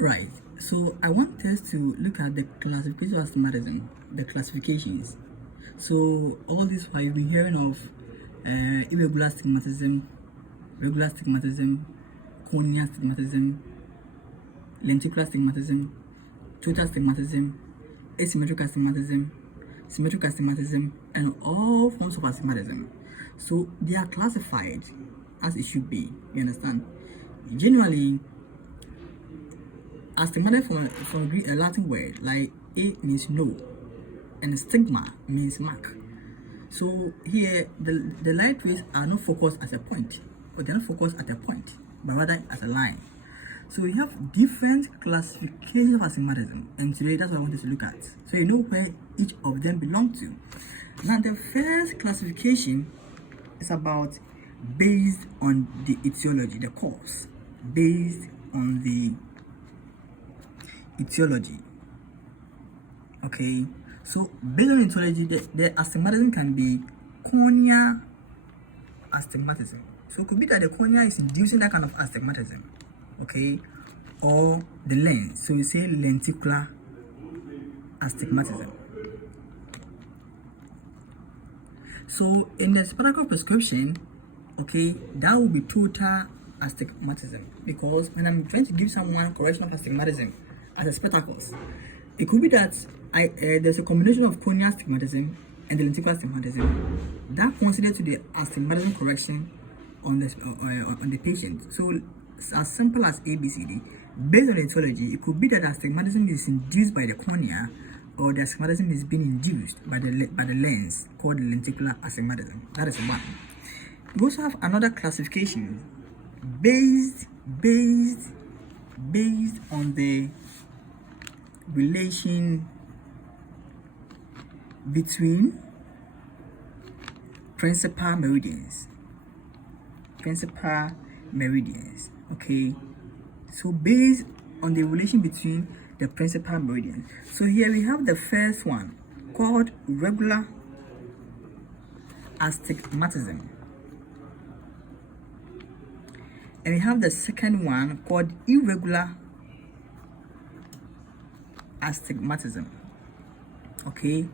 Right. So I want us to look at the classification of astigmatism, the classifications. So all this while you've been hearing of irregular astigmatism, regular astigmatism, corneal astigmatism, lenticular astigmatism, total astigmatism, asymmetric astigmatism, symmetric astigmatism, and all forms of astigmatism. So they are classified as it should be. You understand? Generally, astigmatism from a Latin word, like a means no, and stigma means mark. So here, the light rays are not focused at a point, or they're not focused at a point, but rather as a line. So we have different classifications of astigmatism, and today that's what I wanted to look at. So you know where each of them belong to. Now the first classification is about based on the etiology, the cause, based on the etiology. Okay, so based on etiology, the astigmatism can be cornea astigmatism. So it could be that the cornea is inducing that kind of astigmatism, okay, or the lens. So we say lenticular astigmatism. So in the spectacle prescription, okay, that will be total astigmatism, because when I'm trying to give someone correction of astigmatism as a spectacles, it could be that there's a combination of corneal astigmatism and the lenticular astigmatism that considered to the astigmatism correction on the patient. So it's as simple as ABCD. Based on the etiology, it could be that astigmatism is induced by the cornea, or the astigmatism is being induced by the lens called the lenticular astigmatism. That is one. We also have another classification based on the relation between principal meridians. Okay, so based on the relation between the principal meridians. So here we have the first one called regular astigmatism, and we have the second one called irregular astigmatism. Okay,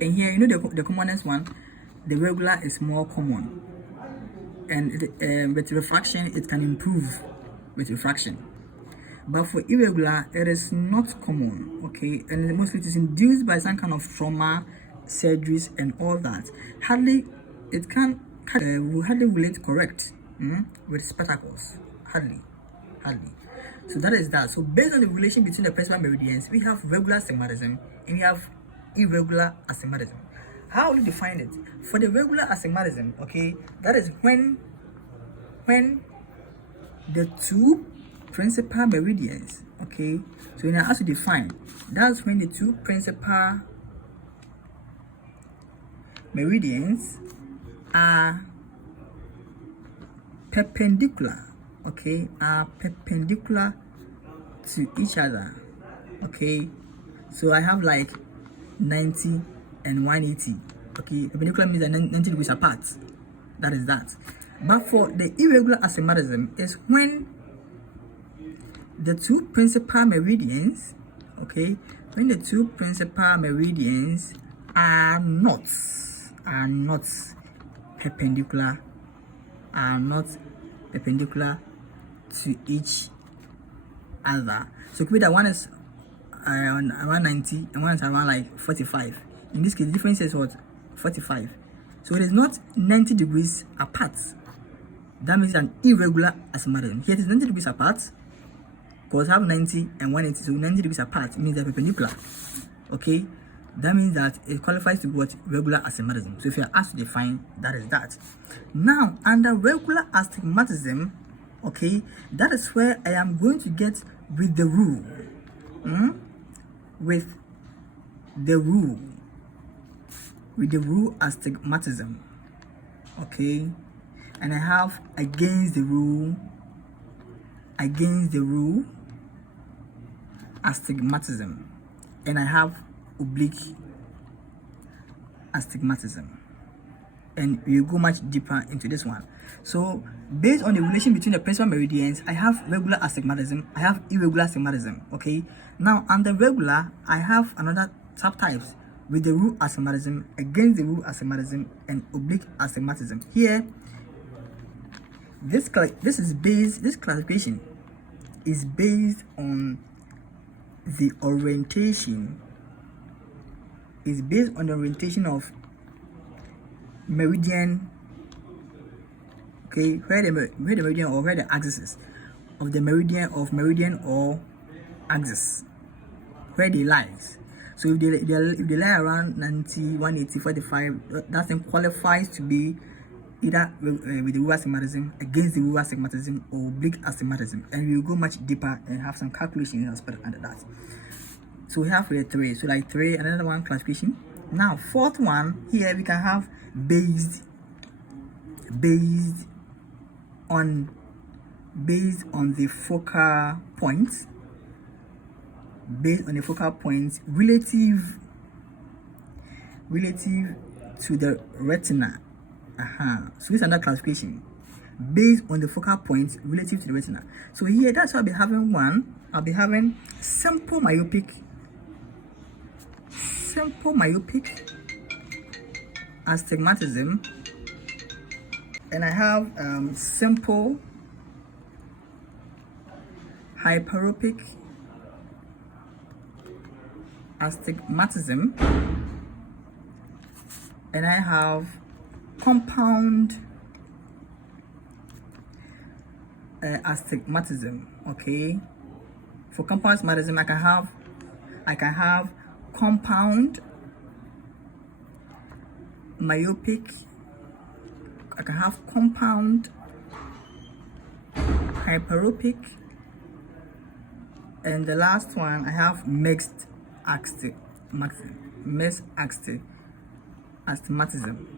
and here you know the commonest one, the regular is more common, and with refraction it can improve with refraction, but for irregular it is not common. Okay, and mostly it is induced by some kind of trauma, surgeries, and all that. Hardly it can we hardly relate correct with spectacles. Hardly. So that is that. So based on the relation between the principal meridians, we have regular astigmatism and we have irregular astigmatism. How will you define it? For the regular astigmatism, okay, that is when the two principal meridians, okay, so when I ask you to define, that's when the two principal meridians are perpendicular, okay, are perpendicular to each other. Okay, so I have like 90 and 180. Okay, perpendicular means that 90 degrees apart. That is that. But for the irregular astigmatism is when the two principal meridians, okay, when the two principal meridians are not perpendicular, to each other. So it could be that one is around 90 and one is around like 45. In this case, the difference is what? 45. So it is not 90 degrees apart. That makes it an irregular astigmatism. Here it is 90 degrees apart, because I have 90 and 180, so 90 degrees apart means they're perpendicular. Okay, that means that it qualifies to what? Regular astigmatism. So if you're asked to define, that is that. Now, under regular astigmatism, okay, that is where I am going to get with the rule. With the rule astigmatism. Okay, and I have against the rule astigmatism, and I have oblique astigmatism. and we'll go much deeper into this one. So based on the relation between the principal meridians, I have regular astigmatism, I have irregular astigmatism. Okay, now under regular, I have another subtypes with the rule astigmatism, against the rule astigmatism, and oblique astigmatism. Here, this classification is based on the orientation. Is based on the orientation of meridian. Okay, where the meridian or where the axis is of the meridian or axis, where they lies. So if they lie around 90, 180, 45, that then qualifies to be either with the rule astigmatism, against the rule astigmatism, or oblique astigmatism. And we will go much deeper and have some calculations under that. So we have here 3. So like 3, another one classification. Now fourth one here we can have based on the focal points. Based on the focal points relative to the retina. So this is another classification based on the focal points relative to the retina. So here, that's why I'll be having one. I'll be having simple myopic astigmatism, and I have simple hyperopic astigmatism, and I have compound astigmatism. Okay, for compound astigmatism, I can have compound myopic, I can have compound hyperopic, and the last one I have mixed astigmatism.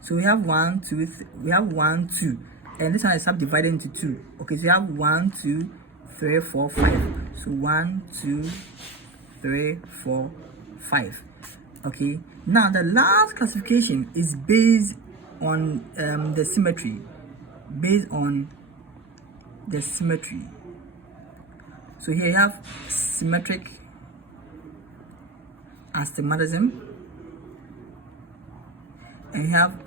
So we have 1, 2, we have 1, 2, and this one is subdivided into 2. Okay, so you have 1, 2, 3, 4, 5. So 1, 2, 3, 4, 5. Okay, now the last classification is based on the symmetry. So here you have symmetric astigmatism, and you have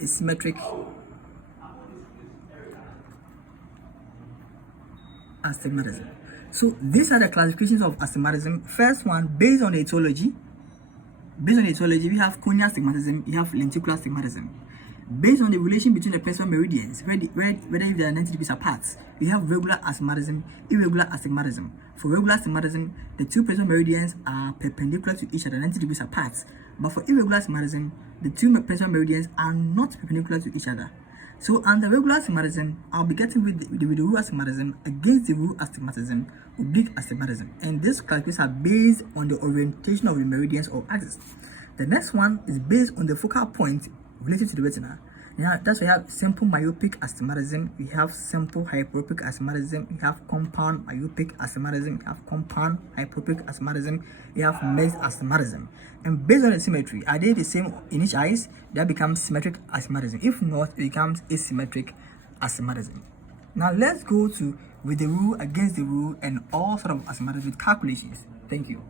asymmetric astigmatism. So these are the classifications of astigmatism. First one, based on the etiology. We have corneal astigmatism, you have lenticular astigmatism. Based on the relation between the principal meridians, whether if they are 90 degrees apart, we have regular astigmatism, irregular astigmatism. For regular astigmatism, the two principal meridians are perpendicular to each other, 90 degrees apart. But for irregular astigmatism, the two principal meridians are not perpendicular to each other. So under regular astigmatism, I'll be getting with the rule astigmatism, against the rule astigmatism, oblique astigmatism. And these classifications are based on the orientation of the meridians or axis. The next one is based on the focal point related to the retina. Now that's why we have simple myopic astigmatism, we have simple hyperopic astigmatism, we have compound myopic astigmatism, we have compound hyperopic astigmatism, we have mixed astigmatism. And based on the symmetry, are they the same in each eyes? That becomes symmetric astigmatism. If not, it becomes asymmetric astigmatism. Now let's go to with the rule, against the rule, and all sort of astigmatism with calculations. Thank you.